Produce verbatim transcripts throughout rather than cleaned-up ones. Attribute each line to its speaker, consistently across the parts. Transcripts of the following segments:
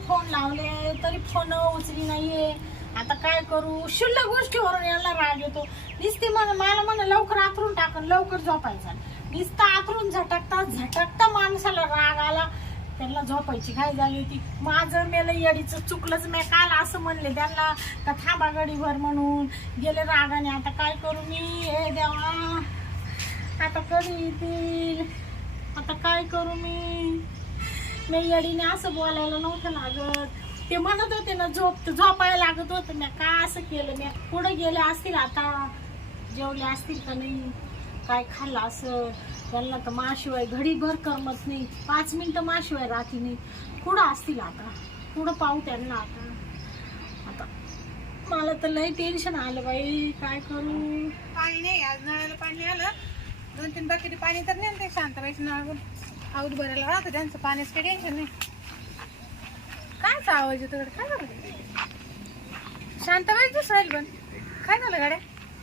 Speaker 1: Phone लावले तरी phone उचली नाहीये. आता काय करू, शुल्लक गोष्टीवरून याला राग येतो. नुसती म्हण मला म्हण लवकर आथरून टाकून लवकर झोपायचा. नुसतं आथरून झटकता झटकता माणसाला राग आला. त्यांना झोपायची घाई झाली होती. माझं मेलं येडीचं चुकलंच. मी काल असं म्हणले त्यांना का थांबा गडीभर म्हणून गेले रागाने. आता काय करू मी, हे देवा आता कधी येतील, आता काय करू मी. मी येडीने असं बोलायला नव्हतं लागत. ते म्हणत होते ना झोप झोपायला लागत होतं. मी काय असं केलं, मी पुढे गेले असतील आता जेवले असतील का नाही, काय खाल्लं असं. त्यांना तर माशिवाय घडीभर करमत नाही, पाच मिनिटं माशिवाय राहती नाही. कुठं असतील आता, कुठं पाहू त्यांना आता. आता मला तर लई टेन्शन आलं बाई, काय करू.
Speaker 2: पाणी नाही, आज नळाला पाणी आलं. दोन तीन बकेटी पाणी तर नाही ते शांताबाईचं नळावर आऊत भरायला राहतं त्यांचं. पाण्याचं काही टेन्शन नाही. कायचा आवाज येतो गड्या, काय झालं शांताबाई दिसायला पण काय झालं गाड्या.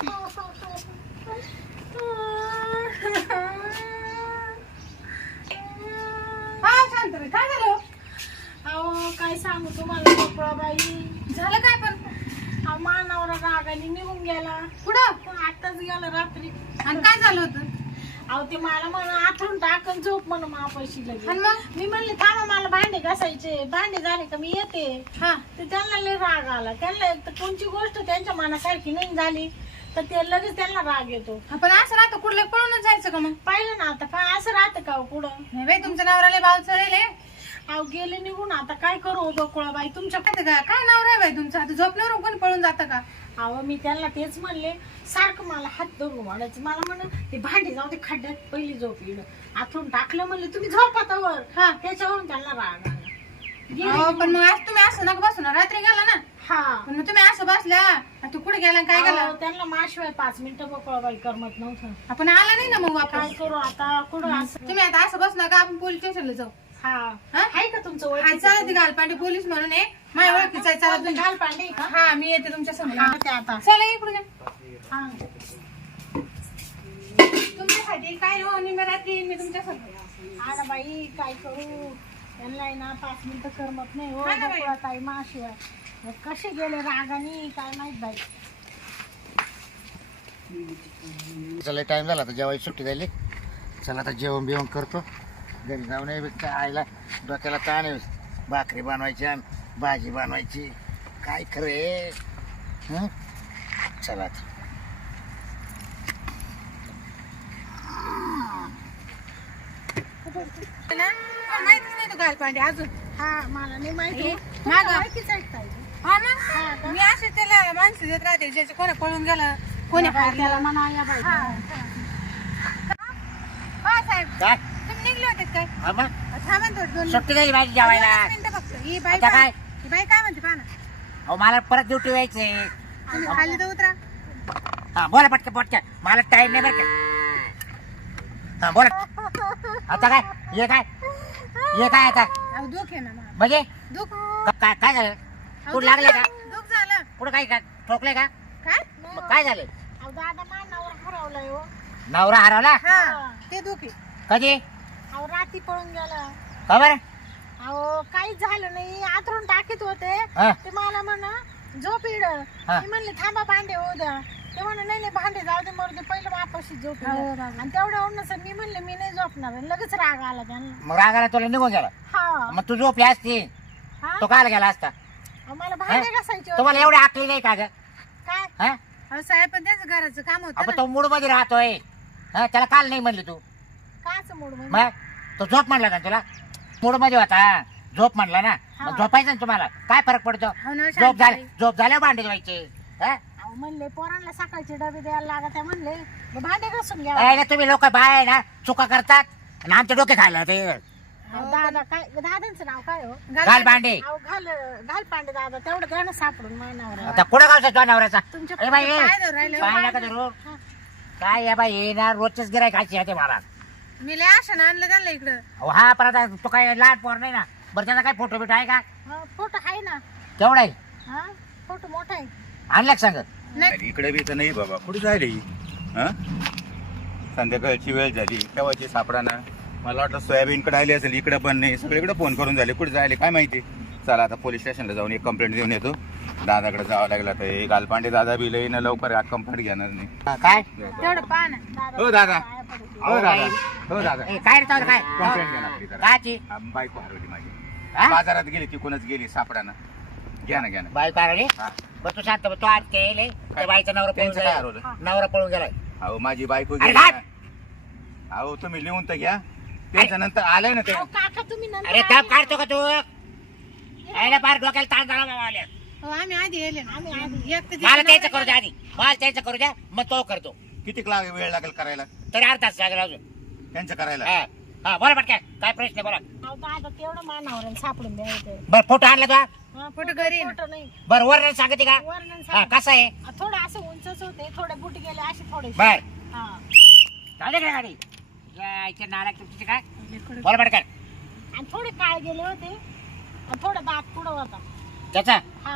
Speaker 2: हा शांताबाई काय झालं.
Speaker 1: अहो काय सांगू तुम्हाला बाई,
Speaker 2: झालं काय पण.
Speaker 1: अहो मानावरा रागाने निघून गेला.
Speaker 2: कुठं
Speaker 1: आताच गेला रात्री.
Speaker 2: आणि काय झालं होतं.
Speaker 1: अहो ते मला म्हण आथरून टाकन झोप म्हण मापाशी
Speaker 2: आणि
Speaker 1: लगेच.
Speaker 2: मग
Speaker 1: मी म्हणले थांबा मला भांडे घासायचे, भांडे झाले का मी येते.
Speaker 2: हा
Speaker 1: तर त्यांना लय राग आला. त्यांना एक तर कोणची गोष्ट त्यांच्या मनासारखी नाही झाली तर ते लगेच त्यांना राग येतो.
Speaker 2: पण असं राहतं कुठलं पळूनच जायचं का मग.
Speaker 1: पाहिलं ना आता काय असं राहतं का हो पुढं.
Speaker 2: नाही बाई तुमच्या नवऱ्याला भाव चढेल.
Speaker 1: अहो गेले निघून, आता काय करू बकुळाबाई तुमच्या.
Speaker 2: काय काय नवरा आहे बाई तुमचा. आता झोपल्यावर पण पळून जातं का.
Speaker 1: अहो मी त्यांना तेच म्हणले, सारखं मला हात धरून वाढायचं. मला म्हण ते भांडे जाऊ ते खड्ड्यात पहिली झोप येईल. आथरून टाकलं म्हणले तुम्ही झोपा वर.
Speaker 2: हा
Speaker 1: त्याच्यावरून त्यांना राग आला. गेले
Speaker 2: हो पण
Speaker 1: निघून.
Speaker 2: मग आज तुम्ही असं नका बसू ना. रात्री गेला ना.
Speaker 1: हा
Speaker 2: पण मग तुम्ही असं बसल्या तू कुठे गेला काय गेला.
Speaker 1: अहो, त्यांना माशिवाय पाच मिनिटं बकुळाबाई करमत नव्हतं.
Speaker 2: आपण आला नाही ना मग
Speaker 1: काय
Speaker 2: वापस.
Speaker 1: करू आता, कुठं असं.
Speaker 2: तुम्ही आता असं बस नका आपण पोलीस स्टेशनला जाऊ.
Speaker 1: हा
Speaker 2: हा?
Speaker 1: आहे का तुमचं
Speaker 2: हा
Speaker 1: ओळखीचं?
Speaker 2: चला ती घालपांडे पोलीस म्हणून आहे माझ्या ओळखीचा आहे. चला
Speaker 1: कोणतं
Speaker 2: तुम्ही.
Speaker 1: घालपांडे का?
Speaker 2: हा मी येते तुमच्या समोर.
Speaker 1: हा, ते आता
Speaker 2: चला इकडून या.
Speaker 1: हा.
Speaker 2: तुमच्यासाठी काय हो निम्या रात्री मी तुमच्या समोर.
Speaker 1: हा ना बाई काय करू. त्यांना आहे ना पाच मिनिटं करमत नाही हो
Speaker 2: हा ना बाई.
Speaker 1: बकुळाताई माशिवाय. मग कसे गेले रागाने काय माहित बाई.
Speaker 3: चला टाइम झाला आता जेवायची सुट्टी झाली. चला आता जेवण बिवण करतो. घरी जाऊन ये आईला डोक्याला ताण आहे. भाकरी बनवायची आणि भाजी बनवायची. काय खरं आहे. हं? चला आता
Speaker 2: ना माहितीच नाही तू घालपांडे अजून.
Speaker 1: हा मला नाही माहिती.
Speaker 2: हे, मागं.
Speaker 1: ओळखीचं आहे का ताई?
Speaker 2: हा
Speaker 1: हा
Speaker 2: ना
Speaker 1: का?
Speaker 2: मी असे त्याला माणसं देत राहते ज्याचे कोणी पळून गेलं कोणी
Speaker 1: या बाई,
Speaker 2: हारलं.
Speaker 1: त्याला म्हणा या बाई.
Speaker 2: हा. हा साहेब
Speaker 3: काय
Speaker 2: तुम्ही निघले होते काय.
Speaker 3: हा मग
Speaker 2: थांबा ना थोडं दोन
Speaker 3: सुट्टी झाली माझी जेवायला.
Speaker 2: दोन मिनिटं फक्त. ही बाई
Speaker 3: आता
Speaker 2: पहा.
Speaker 3: काय?
Speaker 2: ही बाई काय म्हणते पहा ना.
Speaker 3: अहो मला परत ड्युटी व्हायचंय.
Speaker 2: तुम्ही खाली तर उतरा.
Speaker 3: हा बोला पटकन पटकन. मला टाइम नाही बरं का. हा बोला आता काय ये काय ये काय आता
Speaker 2: अहो दुख आहे ना मला.
Speaker 3: म्हणजे
Speaker 2: दुख
Speaker 3: क- काय काय झालं.
Speaker 2: अहो,
Speaker 3: कुठं
Speaker 2: दुख
Speaker 3: लागले का.
Speaker 2: झालं. दुख झालं
Speaker 3: कुठं काय का ठोकले का.
Speaker 2: काय.
Speaker 3: मग काय झालं.
Speaker 1: अहो दादा मानावर हरवलाय हो.
Speaker 3: नवरा हरवला
Speaker 2: हा ते दुख आहे.
Speaker 3: कधी
Speaker 1: अहो रात्री पळून गेला.
Speaker 3: खबर.
Speaker 1: अहो काहीच झालं नाही. आतरून टाकीत होते.
Speaker 3: हा
Speaker 1: ते मला म्हण झोप इड.
Speaker 3: हा.
Speaker 1: मी म्हणले थांबा भांडे होऊ द्या. ते म्हणे नाही नाही भांडे जाऊ दे मरू दे पहिलं वापस झोप येऊ
Speaker 2: हो,
Speaker 1: द्या.
Speaker 2: बाबा.
Speaker 1: आणि तेवढं नसं मी म्हणले मी नाही झोपणार. लगेच राग आला त्यांना.
Speaker 3: मग रागाला तुला निघून गेला.
Speaker 1: हा
Speaker 3: मग तू झोपली असती
Speaker 1: हा
Speaker 3: तो कायला गेला असता.
Speaker 1: अहो, मला भांडे घासायचे होते.
Speaker 3: तुम्हाला एवढी आकली नाही का ग.
Speaker 1: काय
Speaker 3: हा
Speaker 2: अहो साहेब पण त्याचं घराचं काम होतं
Speaker 3: आपण
Speaker 2: ना.
Speaker 3: तो मूड मध्ये राहतोय. हा त्याला काल नाही म्हणली तू.
Speaker 1: काच मूड म्हणजे
Speaker 3: मग तो झोप म्हणला ना तुला. मूड मध्ये होता झोप म्हणला ना.
Speaker 1: हा.
Speaker 3: मग झोपायचं ना तुम्हाला. काय फरक पडतो.
Speaker 2: हो ना
Speaker 3: झोप झाले
Speaker 2: शांताबाई.
Speaker 3: झोप झाल्यावर भांडे धुवायचे. हा?
Speaker 1: अहो म्हणले पोरांना सकाळचे डबे द्यायला लागत आहे म्हणले. मग भांडे घासून घ्या.
Speaker 3: काय ना तुम्ही लोक बाय आहे ना चुका करतात आणि आमचे डोके खायला ते
Speaker 1: अहो, दादा काय दादांचं नाव काय हो.
Speaker 3: घाल भांडे.
Speaker 1: अहो घाल घाल पांडे दादा तेवढं घ्या ना सापडून मानावर.
Speaker 3: आता कुठं गावचा तुझ्या नवऱ्याचा.
Speaker 1: तुमच्या
Speaker 3: ए बाई
Speaker 2: पाय धरून राहिले.
Speaker 3: पाय नका धरू.
Speaker 1: हा.
Speaker 3: काय या बाई हे ना रोजच गिराय खायची आहे मला.
Speaker 2: मी लय आशा आणलं त्यांना इकडं.
Speaker 3: अहो हा परत आता तो काय लहान पोर नाही ना. बरं त्याचा काय फोटो बिटो आहे का.
Speaker 1: हा, फोटो आहे ना.
Speaker 3: केवढा आहे
Speaker 1: हा फोटो मोठा आहे.
Speaker 3: आणला का सांगत.
Speaker 2: नाही
Speaker 4: अरे इकडे बी तर नाही बाबा कुठे जायला ही हा संध्याकाळची वेळ झाली केव्हाची सापडा ना. मला वाटलं सोयाबीनकडे आली असेल. इकडे पण नाही. सगळीकडे फोन करून झाले कुठे जायले काय माहिती. चला आता पोलीस स्टेशनला जाऊन एक कंप्लेंट देऊन येतो. दादाकडे जावं लागलं आता हे गालपांडे दादा बी लई ना लवकर कंप्लेंट घेणार नाही.
Speaker 3: हा, काय
Speaker 2: तेवढं पहा ना.
Speaker 4: हो दादा हो दादा हो दादा
Speaker 3: ए, काय रे चावलं काय
Speaker 4: कंप्लेंट घ्या ना आपली जरा.
Speaker 3: काची
Speaker 4: हा, बायको हरवली माझी
Speaker 3: हा?
Speaker 4: बाजारात गेली तिकूनच गेली सापडाना. घ्या ना घ्या ना.
Speaker 3: बाई काय
Speaker 4: हा.
Speaker 3: बरं तू शांत बस. तू आज केले त्या बाईचा नवरा पळून
Speaker 4: त्यांचं काय
Speaker 3: गेला
Speaker 4: हरवलं?
Speaker 3: नवरा पळून गेलाय.
Speaker 4: अहो माझी बायको
Speaker 3: अरे
Speaker 4: गेली
Speaker 3: काय?
Speaker 4: ना. अहो तुम्ही लिहून तर घ्या. त्याच्यानंतर आलंय ना ते.
Speaker 1: अहो, काका तुम्ही नंतर
Speaker 3: अरे
Speaker 1: आले
Speaker 3: ताप
Speaker 1: ना.
Speaker 3: काढतो का तू यायला फार डोक्याला ताण झाला बाबा आल्या.
Speaker 2: हो आम्ही आधी येले ना.
Speaker 1: आम्ही आधी.
Speaker 2: एक तर
Speaker 3: मला
Speaker 2: तिच्या
Speaker 3: त्याचं करू
Speaker 2: नवऱ्याला-
Speaker 3: द्या आधी मला त्याचं करू द्या मग तो करतो.
Speaker 4: किती लाग वेळ लागेल करायला
Speaker 3: तरी अर्धा तास लागेल अजून.
Speaker 4: त्यांचं करायला?
Speaker 3: हा हा बोला पटकन काय प्रश्न आहे, बोला.
Speaker 1: अहो, दादा तेवढं मानावर सापडून द्यायचं.
Speaker 3: बरं फोटो आणला तू
Speaker 1: हा,
Speaker 2: फोटो घरी आहे ना.
Speaker 1: फोटो नाही
Speaker 3: बरं वर सांगते का
Speaker 1: वर्णन
Speaker 3: हा
Speaker 1: सांग.
Speaker 3: कसं आहे
Speaker 1: थोडं असं उंचच होते थोडे बुट गेले असे थोडे
Speaker 3: बर
Speaker 1: हा
Speaker 3: जाऊ दे का गाडी या इथे नाराज तुमची काय
Speaker 2: लेकरं.
Speaker 3: बोला पटकन
Speaker 1: आणि थोडे काळ गेले होते आणि थोडा दात पुढं होता.
Speaker 3: त्याचा
Speaker 1: हा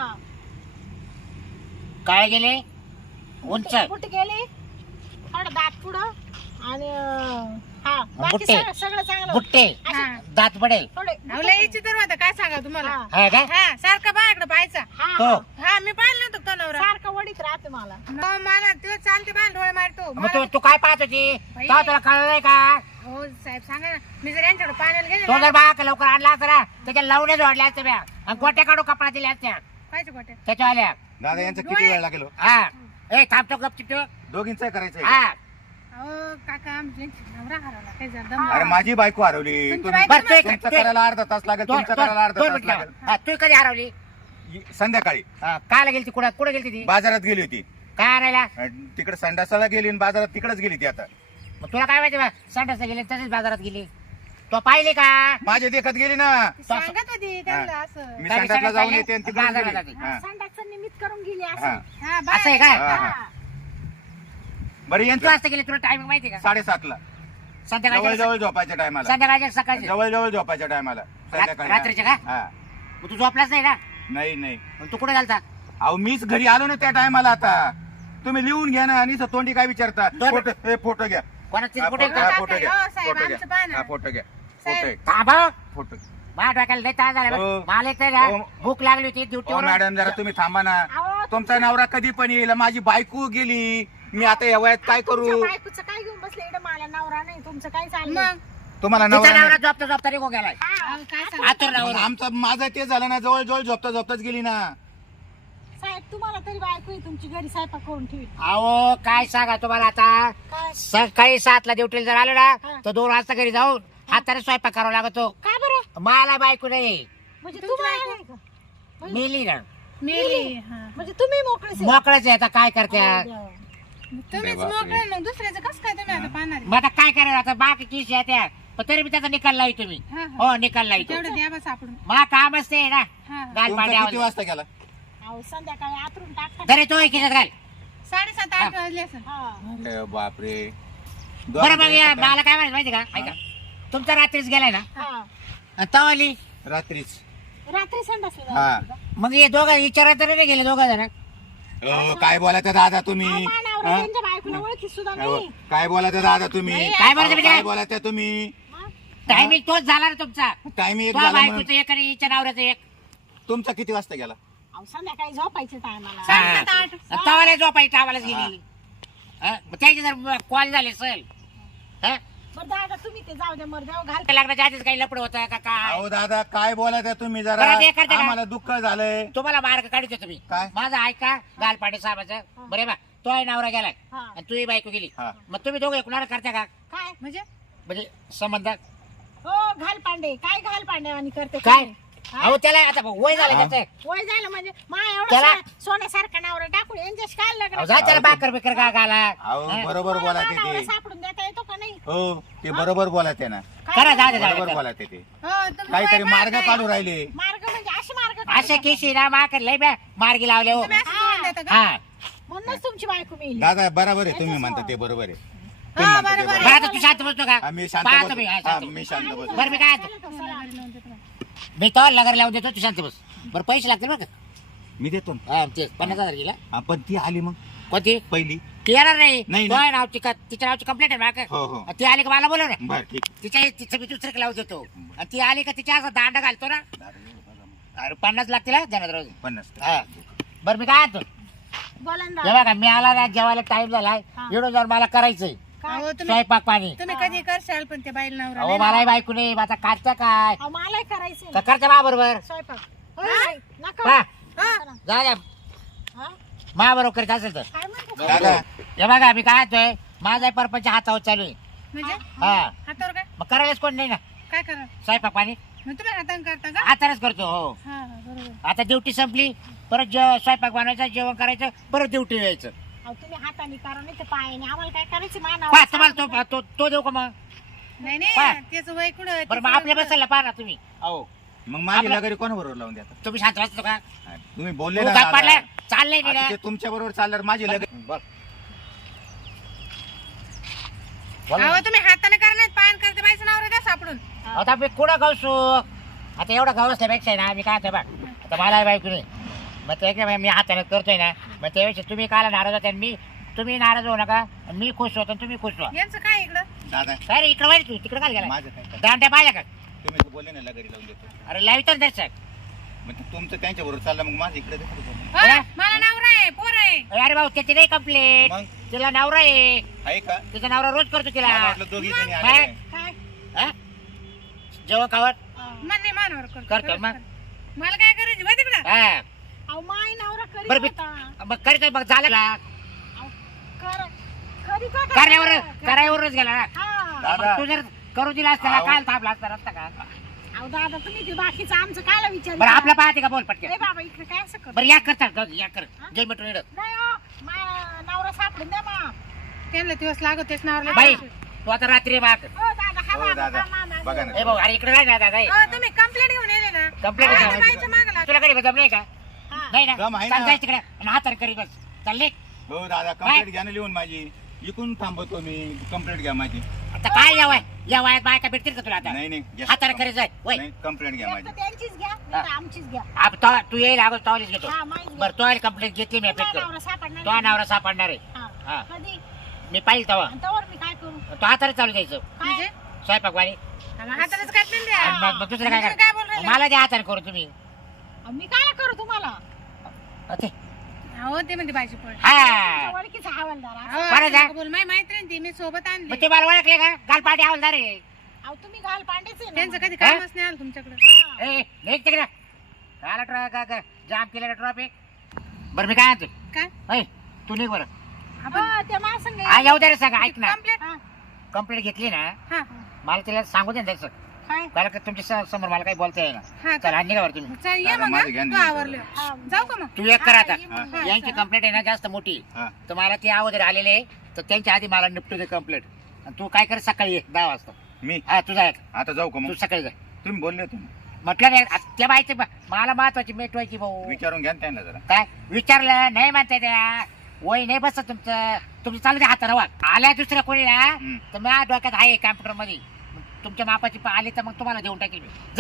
Speaker 3: काय गेले उंच
Speaker 1: बुट गेले थोडा दात पुढं आणि अं, हा बाकी
Speaker 3: बुट्टे.
Speaker 1: सगळं सगळं चांगलं होतं.
Speaker 3: बुट्टे
Speaker 1: असे
Speaker 2: हा.
Speaker 3: दात पडेल
Speaker 1: थोडे
Speaker 2: अहो, लय विचित्र होतं काय सांगा तुम्हाला.
Speaker 1: हा.
Speaker 3: हा काय
Speaker 2: हा सारखा बायाकडे पाहायचा.
Speaker 1: हा
Speaker 3: तो
Speaker 2: हा मी पाहिलं नव्हतं तो नवरा.
Speaker 1: सारखं वडीत राहते मला.
Speaker 2: हो, मला तो चालते बाहेर डोळे मारतो.
Speaker 3: मग तू
Speaker 2: मला-
Speaker 3: तू काय पाहत होती
Speaker 2: बाई.
Speaker 3: तेव्हा तुला कळलं नाही का
Speaker 2: हो साहेब सांगा ना. मी जर यांच्याकडे पाण्याला गेले
Speaker 3: तो
Speaker 2: ना.
Speaker 3: जर बाळा लवकर आणला असता ना त्याच्या लावण्या जोडल्या असत्या म्या. आणि गोट्या काढू कपडा दिल्या असत्या
Speaker 2: पाहिजे गोट्या.
Speaker 3: त्याच्या आल्या
Speaker 4: दादा यांचा किती वेळ लागेल हो?
Speaker 3: हा ए थांबतो गपचिप तू
Speaker 4: दोघींचं करायचंय का?
Speaker 3: हा
Speaker 2: अहो काका आमच्या नवरा हरवला काय झालं
Speaker 1: हा.
Speaker 4: अरे माझी बायको हरवली.
Speaker 2: तुमची
Speaker 4: तुम्ही
Speaker 2: बायको
Speaker 3: बरं, तू-
Speaker 4: तुमचं
Speaker 3: तू-
Speaker 4: करायला अर्धा तास लागेल
Speaker 3: दोन
Speaker 4: तुमचं करायला अर्धा
Speaker 3: दोन
Speaker 4: तास
Speaker 3: मिनिटं
Speaker 4: लागेल.
Speaker 3: हा, तू कधी हरवली
Speaker 4: इ- संध्याकाळी
Speaker 3: हा, कायला गेली ती कुठं कुठं गेली ती
Speaker 4: बाजारात गेली होती.
Speaker 3: काय आणायला
Speaker 4: तिकडे संडासाला गेली आणि बाजारात तिकडेच गेली ती. आता
Speaker 3: मग तुला काय माहिती बा संडासला गेली तसेच बाजारात गेली तो पाहिले का
Speaker 4: माझ्या देखत गेली ना.
Speaker 2: ती सांगत होती त्यांना असं.
Speaker 4: मी
Speaker 3: काय
Speaker 4: संडासला
Speaker 3: संडास
Speaker 4: जाऊन
Speaker 3: आहे?
Speaker 4: येते आणि तिकडे
Speaker 3: बाजारात
Speaker 4: गेली.
Speaker 3: जाते.
Speaker 4: हा.
Speaker 1: संडासचं निमित्त करून गेली
Speaker 4: हा.
Speaker 1: असं.
Speaker 2: हा
Speaker 3: असं आहे
Speaker 2: बाय.
Speaker 3: काय
Speaker 4: हा, हा.
Speaker 1: हा.
Speaker 4: बरं
Speaker 3: किती
Speaker 4: यांचं
Speaker 3: वाजता गेली तुला टायमिंग माहिती का
Speaker 4: साडेसातला जवळ
Speaker 3: संध्याकाळच्या
Speaker 4: जवळ झोपायच्या टायमाला.
Speaker 3: संध्याकाळच्या सकाळची
Speaker 4: जवळ जवळ झोपायच्या टायमाला
Speaker 3: रात्रीच्या का?
Speaker 4: हा.
Speaker 3: मग तू झोपलाच नाही ना
Speaker 4: नाही नाही
Speaker 3: मग तू कुठे घालता
Speaker 4: अहो मीच घरी आलो ना त्या टायमाला. आता तुम्ही लिहून घ्या ना. आणि तोंडी काय विचारता
Speaker 3: दोन-
Speaker 4: फोटो हे फोटो घ्या.
Speaker 3: कोणाची
Speaker 4: हा,
Speaker 3: कुठे
Speaker 4: फोटो हा, फोटो घ्या
Speaker 2: हो, साहेब,
Speaker 4: फोटो घ्या
Speaker 2: आमचं पहा ना.
Speaker 4: हा, फोटो घ्या
Speaker 2: साहेब.
Speaker 4: फोटो आहे.
Speaker 3: थांबा
Speaker 4: फोटो
Speaker 3: माझ्या डोक्याला लय ताण झाला
Speaker 4: हो.
Speaker 3: बरं. मला एक तर
Speaker 4: हो.
Speaker 3: ना भूक लागली होती
Speaker 4: हो
Speaker 3: ड्युटीवर
Speaker 4: मॅडम जरा तुम्ही थांबा ना.
Speaker 1: अहो,
Speaker 4: तुमचा नवरा कधी पण येईल. माझी बायको गेली. मी आता या वयात काय
Speaker 1: तुमच्या
Speaker 4: करू.
Speaker 1: बायकोचं काय घेऊन बसले इकडे मला नवरा नाही तुमचं काय चाललं
Speaker 2: मग
Speaker 4: तुम्हाला
Speaker 3: तिचा
Speaker 4: नवरा
Speaker 3: नवरा
Speaker 4: नाही.
Speaker 3: झोपता झोपता निघून गेलाय
Speaker 1: हा.
Speaker 2: अहो, काय सांगा.
Speaker 3: आतुर
Speaker 4: मग
Speaker 3: नवरा
Speaker 4: आमचं माझं ते झालं ना. जवळ जवळ झोपता झोपताच गेली ना.
Speaker 1: साहेब तुम्हाला तरी बायको आहे तुमची घरी स्वयंपाक करून ठेवी
Speaker 3: अहो काय सांगा तुम्हाला आता
Speaker 1: काय
Speaker 3: सकाळी सातला ड्युटीला जर आलो ना
Speaker 1: हा.
Speaker 3: तर दोन वाजता घरी जाऊन हाताने स्वयंपाक करावा लागतो.
Speaker 1: का बरं
Speaker 3: मला बायको नाही
Speaker 1: म्हणजे
Speaker 2: तुमची
Speaker 1: तुम्हाला
Speaker 2: बायको?
Speaker 1: नाही का? म्हणजे-
Speaker 3: मेली ना
Speaker 2: मेली. हा.
Speaker 1: म्हणजे तुम्ही मोकळेच आहे.
Speaker 3: मोकळच आहे आता काय करत्या
Speaker 1: अरे देवा.
Speaker 2: तुम्हीच
Speaker 4: बापरे.
Speaker 2: मोकळे मग दुसऱ्याचं कसं काय तुम्ही आता पाहणार आहे?
Speaker 3: मग आता काय करायचं आता बाकी किस त्या पण तरी मी त्याचा निकाल लाई तुम्ही
Speaker 2: हा, हा.
Speaker 3: हो निकाल लाई
Speaker 2: तेवढं द्या बा सापडून.
Speaker 3: मला कामच ते ना
Speaker 2: हा.
Speaker 3: गाल
Speaker 4: तुमचा किती
Speaker 3: पाड्या
Speaker 4: वाजता गेला.
Speaker 1: अहो संध्याकाळी आतरून टाकता
Speaker 3: तरी तो खिशात घाल
Speaker 2: साडेसात आठ वाजले असेल.
Speaker 1: हा.
Speaker 4: अरे बापरे.
Speaker 3: बरं मग या मला काय माहिती माहिती का ऐका तुमचा रात्रीच गेलाय ना
Speaker 1: हा.
Speaker 3: आणि तवाली
Speaker 4: रात्रीच.
Speaker 1: रात्री संडासला
Speaker 4: हा.
Speaker 1: जायचं का?
Speaker 3: मग हे दोघं विचारायला तरी नाही गेले दोघं जण
Speaker 4: अहो, काय बोलायचं दादा तुम्ही.
Speaker 1: अहो, मानावर
Speaker 4: हा?
Speaker 1: त्यांच्या बायकोला ओळखी सुद्धा नाही
Speaker 4: काय बोलायचं दादा तुम्ही.
Speaker 3: काय बोलायचं
Speaker 4: अहो,
Speaker 3: म्हणजे?
Speaker 4: काय बोलायचं तुम्ही.
Speaker 1: हा?
Speaker 3: टायमिंग तोच झाला ना तुमचा
Speaker 4: टाइम एक
Speaker 3: तो
Speaker 4: झाला म्हणून.
Speaker 3: बायकोचं एक आणि हिच्या नवऱ्याचं एक
Speaker 4: तुमचा किती वाजता गेला.
Speaker 1: अहो संध्याकाळी झोपायचं टायमाला
Speaker 2: साडेसात आठ.
Speaker 3: तवाला झोपायची टावालाच गेली हा? मग त्याचे जर कॉल झाले सल
Speaker 1: बरं दादा तुम्ही ते जाऊ द्या मर जाऊ घाल
Speaker 3: लग्नाच्या आधीच काही लपड होतं का काय
Speaker 4: अहो दादा काय बोलायचं तुम्ही जरा.
Speaker 3: बरं, ते करते का?
Speaker 4: आम्हाला दुःख झालंय.
Speaker 3: तुम्हाला मार्ग काढतो तुम्ही
Speaker 4: काय?
Speaker 3: माझा ऐका गालपाडे साहेबाचं बरे बा तो आहे नवरा गेलाय
Speaker 1: हा.
Speaker 3: आणि तुझी बायको गेली
Speaker 4: हा.
Speaker 3: मग तुम्ही दोघं एकूण करता का
Speaker 1: काय
Speaker 2: म्हणजे
Speaker 3: म्हणजे संबंध
Speaker 1: हो घाल पांडे काय घाल पांडे आणि करते
Speaker 3: काय
Speaker 1: तुम्ही? हा?
Speaker 3: अहो त्याला आता वय झालं
Speaker 4: हा.
Speaker 3: त्याचं
Speaker 1: वय झालं म्हणजे मा एवढं
Speaker 3: त्याला-
Speaker 1: सोन्या- सोन्यासारखा नवरा टाकून यांच्याशी काय
Speaker 3: अहो,
Speaker 1: लग्न
Speaker 3: जा त्याला बाकर बिकर का घाला
Speaker 4: अहो
Speaker 3: हा?
Speaker 4: बरोबर
Speaker 1: तुम्हाला
Speaker 4: बोलायचे
Speaker 1: नवरा
Speaker 4: ते.
Speaker 1: सापडून देता येतो का नाही
Speaker 4: हो ते बरोबर बोलायचे ना.
Speaker 1: काय
Speaker 3: करा जा दे, जा
Speaker 4: बरोबर
Speaker 3: दे.
Speaker 4: बोलायचे ते.
Speaker 2: हो तुम्ही
Speaker 4: काहीतरी
Speaker 2: वय
Speaker 4: मार्ग
Speaker 2: पाहताय.
Speaker 4: काढू राहिले.
Speaker 1: मार्ग म्हणजे असे मार्ग
Speaker 3: असे
Speaker 1: काढतात.
Speaker 3: केशी ना माकर लय बा मार्गी लावले हो
Speaker 2: तुम्ही असं बोलून देता का?
Speaker 3: हा
Speaker 1: म्हणूनच तुमची बायको मिळली
Speaker 4: दादा बरोबर आहे तुम्ही म्हणता ते बरोबर आहे. तुम्ही
Speaker 2: हा,
Speaker 4: म्हणता ते
Speaker 2: बरोबर
Speaker 3: बरं,
Speaker 2: आहे.
Speaker 3: आता तू शांत बसतो का
Speaker 4: हा, मी शांत
Speaker 3: पहा
Speaker 4: बसतो.
Speaker 3: तुम्ही, हा,
Speaker 4: हा,
Speaker 3: शांत बस.
Speaker 4: मी शांत बसतो.
Speaker 3: बरं मी काय म्हणतो?
Speaker 2: तुम्हाला घरी लावून देतो का?
Speaker 3: मी तो लगर लावून देतो तू शांत बस बरं पैसे लागतील बरं का
Speaker 4: मी देतो ना.
Speaker 3: हा, ते पन्नास हजार गेला
Speaker 4: हा, पण ती आली मग
Speaker 3: कोणती
Speaker 4: पहिली.
Speaker 3: ती येणार नाही
Speaker 4: नाही
Speaker 3: तो
Speaker 4: ना.
Speaker 3: आहे नावची का तिच्या नावची कंप्लेंट आहे माग
Speaker 4: हो हो
Speaker 3: ती आली का मला बोलव ना
Speaker 4: बर ठीक.
Speaker 3: तिच्या तिचं मी दुसरं लावून देतो आणि ती आली का तिच्या असं दांडा घालतो ना अरे पन्नास लागतील हा जनाद्राव
Speaker 4: पन्नास
Speaker 3: हा बरं मी काय आणतो
Speaker 1: बोला ना
Speaker 3: हे
Speaker 1: दादा.
Speaker 3: बघा मी आला ना जेवायला टाइम झालाय
Speaker 1: हा.
Speaker 3: एवढं जाऊन मला करायचंय
Speaker 1: काय?
Speaker 2: अहो तुम्ही
Speaker 3: स्वयंपाक पाणी
Speaker 2: तुम्ही कधी करशाल पण ते बाईल नवरा
Speaker 3: अहो
Speaker 2: नाही
Speaker 3: मलाही बायको नाही माझा काढता काय
Speaker 1: अहो, मलाही करायचंय
Speaker 3: का करता बा बरोबर
Speaker 1: स्वयंपाक होय, नका
Speaker 3: पहा,
Speaker 2: हा.
Speaker 1: नका.
Speaker 3: जा द्या
Speaker 1: हा?
Speaker 3: मा बरोबर करीत असेल तर
Speaker 1: काय म्हणते
Speaker 4: दादा
Speaker 3: हे बघा मी काय आणतोय माझा परपंच हातावर चालू आहे
Speaker 2: म्हणजे
Speaker 3: हा
Speaker 2: हातावर काय
Speaker 3: मग करायलाच कोण नाही ना
Speaker 2: काय करा
Speaker 3: स्वयंपाक पाणी
Speaker 2: मग तुम्ही हाताने करता का
Speaker 3: हातानेच करतो हो
Speaker 2: हा हा, बरोबर
Speaker 3: आता ड्युटी संपली परत जे- स्वयंपाक बनवायचा जेवण करायचं परत ड्युटी यायचं
Speaker 1: अहो, तुम्ही हाताने करा नाही तर पायाने आम्हाला काय करायचं मानावर
Speaker 3: पहा तुम्हाला तो तो तो देऊ का मग
Speaker 2: नाही
Speaker 3: पहा.
Speaker 2: नाही त्याचं वय कुठं
Speaker 3: बरं मग
Speaker 2: त्याचं
Speaker 3: आपल्या
Speaker 2: वय
Speaker 3: बसायला पहा ना तुम्ही अहो
Speaker 4: मग माझी
Speaker 3: आपलं-
Speaker 4: लगरी कोण बरोबर लावून द्या
Speaker 3: तुम्ही शांत वाचतो का
Speaker 4: तुम्ही बोलले
Speaker 3: तू
Speaker 4: ना
Speaker 3: काय
Speaker 4: दादा.
Speaker 3: पडलाय चाललंय
Speaker 4: आता
Speaker 3: नाही
Speaker 4: ते तुमच्या बरोबर चालल्यावर माझी लगरी
Speaker 3: बघ
Speaker 2: कुठं? अहो तुम्ही हाताने करा नाही पायाने करते बाईचं नाव द्या सापडून
Speaker 3: आता मी कुठं गावसू आता एवढा गाव असल्यापेक्षा आहे ना मी काय बघ आता मला बायको नाही मग ते काय मी हाताने करतोय ना मग त्यावेळेस तुम्ही काला नाराज होता आणि मी तुम्ही नाराज होऊ नका आणि मी खुश होतो आणि तुम्ही खुश व्हा
Speaker 2: यांचं काय इकडं
Speaker 4: दादा
Speaker 3: काय रे इकडे वाईट तू तिकडे काय गेला
Speaker 4: माझं काय
Speaker 3: दांड्या पाहिल्या का
Speaker 4: तुम्ही तर बोलले ना लगरी लावून देतो
Speaker 3: अरे लावित दर्शक
Speaker 4: मग ते तुमचं त्यांच्या बरोबर चाललं मग माझं इकडे देखो.
Speaker 2: हो, मला नवरा आहे पोर आहे
Speaker 3: अरे भाऊ त्याची नाही कंप्लेंट
Speaker 4: मग
Speaker 3: तिला नवरा आहे
Speaker 4: आहे का
Speaker 3: तिचा नवरा रोज करतो तिला
Speaker 4: मला वाटलं दोघी जणी आले
Speaker 3: काय?
Speaker 4: काय.
Speaker 1: काय
Speaker 3: हा? जेवण खावत
Speaker 2: मन नाही मानवर करतो
Speaker 3: करतो
Speaker 2: खरंच
Speaker 3: मग.
Speaker 2: करतो. मला काय करायचं माहिती तिकडं
Speaker 3: हा
Speaker 1: अहो माय नवरा करीत
Speaker 3: बरं मी
Speaker 1: होता
Speaker 3: मग करीत मग झालं ना
Speaker 1: अहो, कर करीत होता.
Speaker 3: कार्यावर करायवरच गेला ना
Speaker 1: हा
Speaker 4: दादा.
Speaker 3: मग तू जर करू दिला असता ना
Speaker 4: अहो.
Speaker 3: काल थांबला असता रस्ता का
Speaker 1: अहो दादा तुम्ही ते बाकीचं आमचं कायला विचार
Speaker 3: बरं आपल्या पाहते का बोल पटके
Speaker 1: ए बाबा इकडे काय असं कर
Speaker 3: बरं या करता जाऊ दे, या कर जय मिटून येडं.
Speaker 1: नाही हो मा नवरा सापडून द्या मा
Speaker 2: त्यांना दिवस लागत तेच नावरला
Speaker 3: बाई तू आता रात्री बाग
Speaker 1: हो दादा हा
Speaker 4: हो,
Speaker 1: बाबा,
Speaker 4: दादा.
Speaker 1: हा मामा,
Speaker 4: बघा
Speaker 1: हो.
Speaker 4: ना.
Speaker 3: ए भाऊ अरे इकडे राह ना दादा
Speaker 2: हो, तुम्ही कंप्लेंट घेऊन येले ना
Speaker 3: कंप्लेंट
Speaker 2: हा,
Speaker 3: आहे.
Speaker 2: बाईच्या मागं लागले.
Speaker 3: तुला कधी जम नाही का
Speaker 1: हा.
Speaker 3: नाही ना
Speaker 4: जम आहे ना.
Speaker 3: चाल जायचं तिकडे आणि हाताने करी बस चालले
Speaker 4: हो दादा कंप्लेंट घ्या ना लिहून माझी इकून थांबवतो मी कंप्लेंट घ्या माझी
Speaker 3: आता काय या वय या वयात बायका भेटतील का तुला आता
Speaker 4: नाही नाही घ्या.
Speaker 3: हाताने करी जाय वय
Speaker 4: नाही कंप्लेंट घ्या
Speaker 1: एक
Speaker 4: माझी
Speaker 1: तर त्यांचीच घ्या नाही तर आमचीच घ्या
Speaker 3: आप तो- तू येईल अगोदर तवालीच घेतो
Speaker 1: हा माहिती
Speaker 3: बरं तो कंप्लेंट घेतली मी
Speaker 1: तुम्हाला
Speaker 3: भेट
Speaker 1: नवरा सापडणार
Speaker 3: तो
Speaker 1: नाही.
Speaker 3: नवरा सापडणार आहे
Speaker 1: हा.
Speaker 3: हा.
Speaker 1: कधी
Speaker 3: मी पाहिजे तेव्हा
Speaker 1: आणि तोवर मी काय करू
Speaker 3: तो हाताने चालू द्यायचं
Speaker 1: काय
Speaker 2: म्हणजे
Speaker 3: स्वयंपाक वाणी
Speaker 2: आम्हा हातानेच काय पेन द्या
Speaker 3: आणि मग मग दुसरं काय
Speaker 2: तुम्ही काय बोल
Speaker 3: करा
Speaker 2: राहिले?
Speaker 3: मला द्या हाताने करू तुम्ही
Speaker 1: अहो, मी काय करू तुम्हाला
Speaker 3: अते.
Speaker 2: हो ते म्हणते बाईची पोळ
Speaker 3: हा
Speaker 1: तुमच्या ओळखीचा हवालदार आहे.
Speaker 3: कोणाचा?
Speaker 2: बोल माझी मैत्रीण ती मी सोबत आणली
Speaker 3: मग ते मला ओळखले का काल पाठी आवडणार आहे
Speaker 1: अहो तुम्ही घाल पांडेच आहे ना
Speaker 2: त्यांचं
Speaker 1: मग.
Speaker 2: कधी कामच नाही आलं तुमच्याकडे
Speaker 1: हा.
Speaker 3: ए निघ तिकडे काला ट्रॉ का का जाम केलेला ट्रॉफिक बरं मी काय आणतो
Speaker 2: काय
Speaker 3: ऐ तू निघ बरं
Speaker 2: आपण
Speaker 1: हो, ते मला सांग
Speaker 3: हा येऊ दे रे सांग ऐक ना
Speaker 2: कंप्लेंट
Speaker 1: हा.
Speaker 3: कंप्लेंट घेतली ना
Speaker 2: हा
Speaker 3: मला तिला सांगू दे ना त्याचं
Speaker 1: काय
Speaker 3: मला का तुमच्या स- समोर मला काही बोलता येईना
Speaker 2: हा
Speaker 3: चला निघा बरं तुम्ही
Speaker 2: चल ये
Speaker 4: दादा,
Speaker 2: मग
Speaker 4: माझं घ्यान
Speaker 2: तू
Speaker 4: नाही
Speaker 2: आवरले
Speaker 1: हा.
Speaker 2: जाऊ का मग
Speaker 3: तू एक कर आता
Speaker 1: हा, ये मग.
Speaker 2: हा,
Speaker 3: यांची
Speaker 2: चल.
Speaker 3: कंप्लेंट आहे ना जास्त मोठी
Speaker 4: हा
Speaker 3: तर मला ते अगोदर आलेले आहे, तर त्यांच्या आधी मला निपटू दे कंप्लेंट आणि तू काय कर सकाळी ये दहा वाजता
Speaker 4: मी
Speaker 3: हा तुझा एक
Speaker 4: आता जाऊ का
Speaker 3: तू
Speaker 4: मग
Speaker 3: सकाळी जा
Speaker 4: तुम्ही बोलले होते ना.
Speaker 3: म्हटलं नाही आ- त्या बाईचे मला महत्वाची मेटवायची भाऊ
Speaker 4: विचारून घ्या ना त्यांना जरा
Speaker 3: काय विचारलं नाही म्हणते त्या वय नाही बसत तुमचं तुमचं चालू द्या हाताने वाग आल्या दुसऱ्या कोणी ना
Speaker 4: हम्म.
Speaker 3: तर माझ्या डोक्यात आहे कॅम्प्युटर मध्ये तुमच्या मापाची पा- आली तर मग तुम्हाला देऊन टाकेल मी जा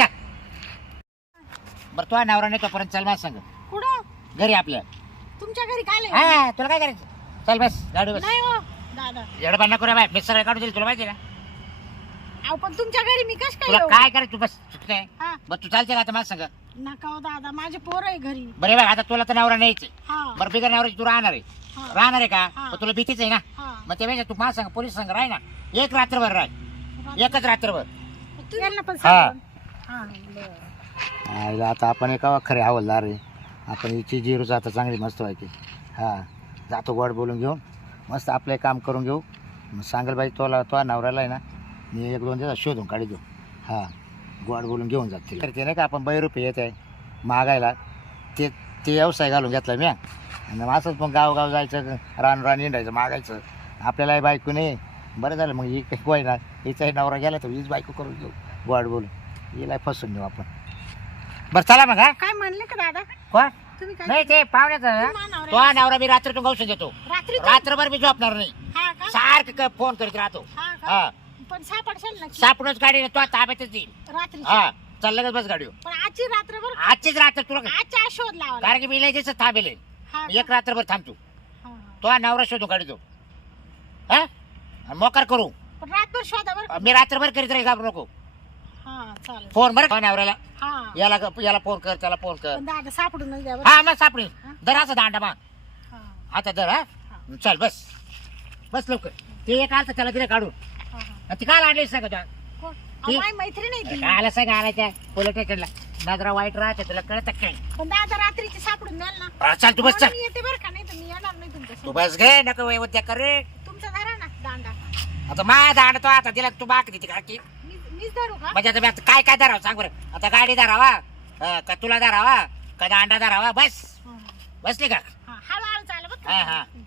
Speaker 3: बरं तो नवरा नाही तोपर्यंत चल माझ्या संग
Speaker 1: कुठं
Speaker 3: घरी आपल्या
Speaker 1: तुमच्या घरी काय लय?
Speaker 3: हा तुला काय करायचं चल बस गाडी बस
Speaker 1: नाही हो दादा
Speaker 3: एवढं बंद करू बाय मी सगळं काढून दिली तुला माहिती आहे ना
Speaker 1: अहो पण तुमच्या घरी मी कश काय
Speaker 3: तुला
Speaker 1: येऊ?
Speaker 3: काय करायचं तू बस चुकत आहे
Speaker 1: हा.
Speaker 3: बरं तू चालते का आता माझ्या संग
Speaker 1: नका हो दादा माझे पोर आहे घरी
Speaker 3: बरे बघ आता तुला तर नवरा न्यायचे
Speaker 1: हा
Speaker 3: बरं बिगर नवऱ्याची तू राहणार आहे
Speaker 1: हा.
Speaker 3: राहणार आहे का
Speaker 1: हा.
Speaker 3: पण तुला भीतीच आहे ना
Speaker 1: हा
Speaker 3: मग त्यावेळेस तू माझ्या संग पोलीस संग राह ना एक रात्रभर राह एकच रात्रभर
Speaker 1: यांना पण
Speaker 3: हा.
Speaker 1: सापडून. हा बरं.
Speaker 3: आईला आता आपण एका खरे हवलदार आहे आपण हिची जिरूच आता चांगली मस्त व्हायची हा जातो गोड बोलून घेऊन मस्त आपले काम करून घेऊ मग सांगेल बाई तोला तो नवऱ्याला आहे ना मी एक दोन दिवस शोधून काढी देऊ हा गोड बोलून घेऊन जाते तर ते नाही का आपण रुपये येत आहे मागायला ते ते व्यवसाय घालून घेतला मी आणि असंच मग गावगाव जायचं रान रान हिंडायचं मागायचं आपल्यालाही बायको नाही बरं झालं मग ही काही होय ना हिचाही नवरा गेला तर हीच बायको करून घेऊ गोड बोलून हिला फसून घेऊ आपण बरं चला मग हा
Speaker 1: काय म्हणले का दादा
Speaker 3: कोण
Speaker 1: तुम्ही काय
Speaker 3: नाही ते पाहुण्याचं
Speaker 1: तुम्हा नवऱ्याला-
Speaker 3: तो नवरा मी रात्रीतून गौसून देतो
Speaker 1: रात्री
Speaker 3: रात्रभर मी झोपणार नाही
Speaker 1: हा का
Speaker 3: सारखं फोन करीत राहतो
Speaker 1: हा
Speaker 3: हा
Speaker 1: का पण सापडशाल ना
Speaker 3: सापडूनच गाडी तो ताब्यातच येईल
Speaker 1: रात्री
Speaker 3: हा चाललं बस गाडी
Speaker 1: पण आजची रात्रभर
Speaker 3: आजचीच रात्र तुला
Speaker 1: आजच्या आज शोध लावा
Speaker 3: कारण की मी लय दिवस थांबेले
Speaker 1: हा का?
Speaker 3: एक रात्रभर थांबतो
Speaker 1: हा, हा.
Speaker 3: तो नवरा शोधून काढतो हा आणि मोकार करू
Speaker 1: पण रातभर शोधा बरं
Speaker 3: मी रात्रभर करीत राहील घाबरू नको
Speaker 1: हा चालेल
Speaker 3: फोन बरं नवऱ्याला
Speaker 1: हा
Speaker 3: याला याला फोन कर त्याला फोन कर
Speaker 1: पण दादा सापडून नाही द्या बरं.
Speaker 3: हा मग सापडेल दर असं दांडा मग
Speaker 1: हा
Speaker 3: आता दर हा चल बस बस लवकर ते एक आलं त्याला दिलं काढून
Speaker 1: हा हा
Speaker 3: आणि ती काय आणली सांग तुला
Speaker 1: कोण? अहो, माझी मैत्रीण आहे ती
Speaker 3: काय सांग आणायच्या पोलीस स्टेशनला नजरा वाईट राहते तुला कळत काय
Speaker 1: पण दादा रात्रीची सापडून द्याल ना
Speaker 3: हा, चल तू बस
Speaker 1: म्हणून
Speaker 3: चल
Speaker 1: मी येते बरं का नाही तर मी येणार नाही
Speaker 3: तू
Speaker 1: तुमच्या
Speaker 3: बस घे नको वय उद्या कर रे
Speaker 1: तुमचा धरा ना दांडा
Speaker 3: आता माझा दांड तो आता तिला तू बाक देते का की
Speaker 1: मी मीच धरू का
Speaker 3: म्हणजे आता मी आता काय काय धरावं सांग बरं आता गाडी धरावा हा, का तुला धरावा का दांडा धरावा बस
Speaker 1: हा,
Speaker 3: बसली का
Speaker 1: हा. हळूहळू चाल बघ
Speaker 3: हा, हा.